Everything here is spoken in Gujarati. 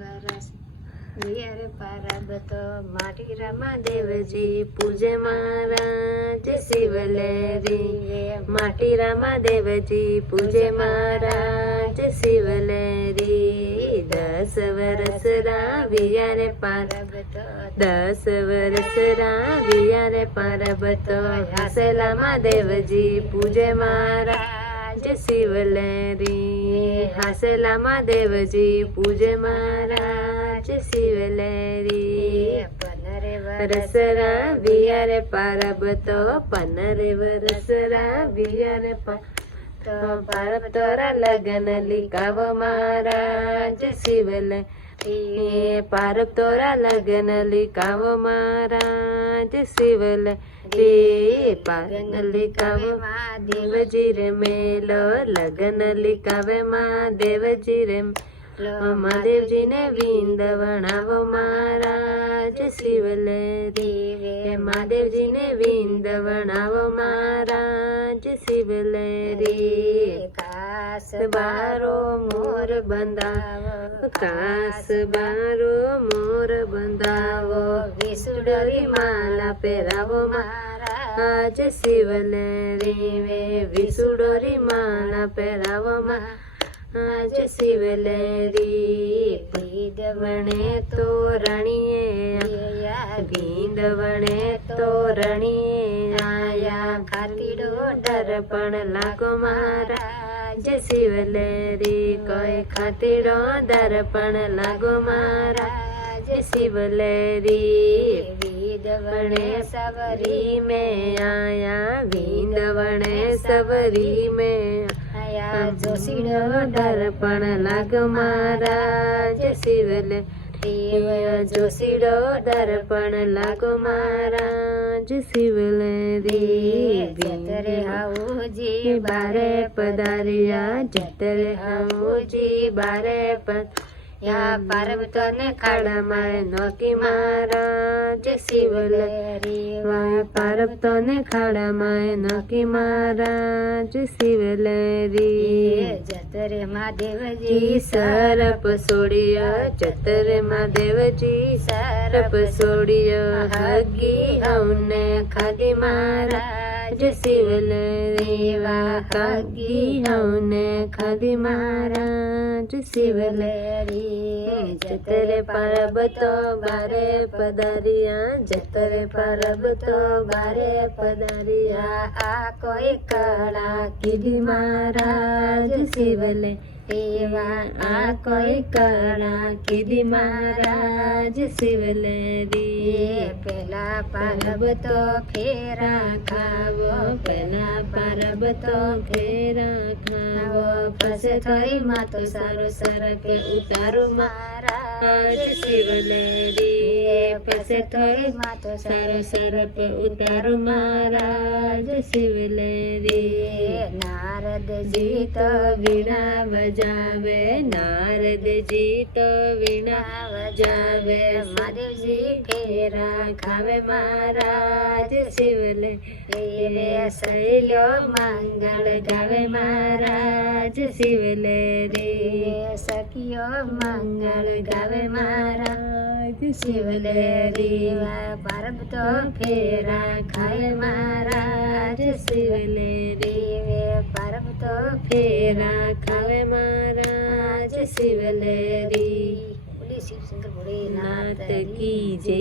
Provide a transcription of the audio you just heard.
રે પારબત માટી રમા દેવજી પૂજે મહારાજ શિવલેરી માટી રમા દેવજી પૂજે મહારાજ શિવલેરી 10 વર્ષ રાવિયા રે પારબત 10 વર્ષ રાવિયા રે પારબત હાસેલામાં દેવજી પૂજે મહારાજ શિવલેરી હાસેલામાં દેવજી પૂજે મહારાજ શિવલેરી 15 વર્ષ રાવિયા રે પારબતો 15 વર્ષ રાવિયા રે પારબ તોરા લગન લીકાવો મહારાજ શિવલેરી પારબ તોરા લગન લીકાવો મહારાજ શિવલેરી પારબ લીકાવો દેવજી રે મેલો લગન લીકાવે મહાદેવજી રે મહાદેવજી ને વિંદવણાવો મહારાજ શિવલેરી મહાદેવજી ને વિંદવણાવો મહારાજ શિવલેરી કાસ બારો મોર બંધાવો કાસ બારો મોર બંધાવો વિસુડરી માલા પહેરાવો મહારાજ શિવલેરી વિસુડરી માલા પહેરાવો આજ શિવલેરી ભીંદવણે તોરણીએ ભીંદવણે તોરણીએ આયા ખાતીડો દર્પણ લાગો મહારાજ શિવલેરી કોઈ ખાતીડો દર્પણ લાગો મહારાજ શિવલેરી ભીંદવણે સવરી મેં આયા ભીંદવણે સવરી મેં જોશીડો દર્પણ લાગ મહારાજ શિવલેરી જોશીડો દર્પણ લાગ મહારાજ શિવલેરી જતરે હાઉજી બારે પધાર્યા જતરે હાઉજી બારે યા પાર્વતો ને ખાડામાં નોકી મહારાજ શિવલેરી પાર્વતો ને ખાડામાં નોકી મહારાજ શિવલેરી જતરે મહાદેવજી સરપ છોડ્યો જતરે મહાદેવજી સરપ છોડ્યો હગી હવને ખાધી મહારાજ શિવલેરી હગી હવને ખાધી મહારાજ શિવલેરી જતરે પારબતો બારે પધાર્યા જતરે પારબતો બારે પધાર્યા આ કોઈ કળા કીધી મહારાજ શિવલે એવા આ કોઈ કળા કીધી મહારાજ શિવલેરી પેલા પારબતો ફેરા ખાવો પેલા પારબતો ફેરા ખાવો પછી થઈ માતો સારો સરકે ઉતારો મહારાજ શિવલેરી પછી થઈ માતો સારો સરપ ઉતારો મહારાજ શિવલેરી નારદજી તો વીણા બજાવે નારદજી તો વીણા બજાવે મહાદેવજી ફેરા ખાવે મહારાજ શિવલેરી શૈલ્યો મંગળ ગાવે મહારાજ શિવલેરી સખિયો મંગળ ગાવે મહારાજ શિવલેરી પાર્વતો ફેરા ખાય મહારાજ શિવલેરી પાર્વતો ફેરા ખાવે મહારાજ શિવલેરી બોલે શિવ શંકર ભોળેનાથ કી જય।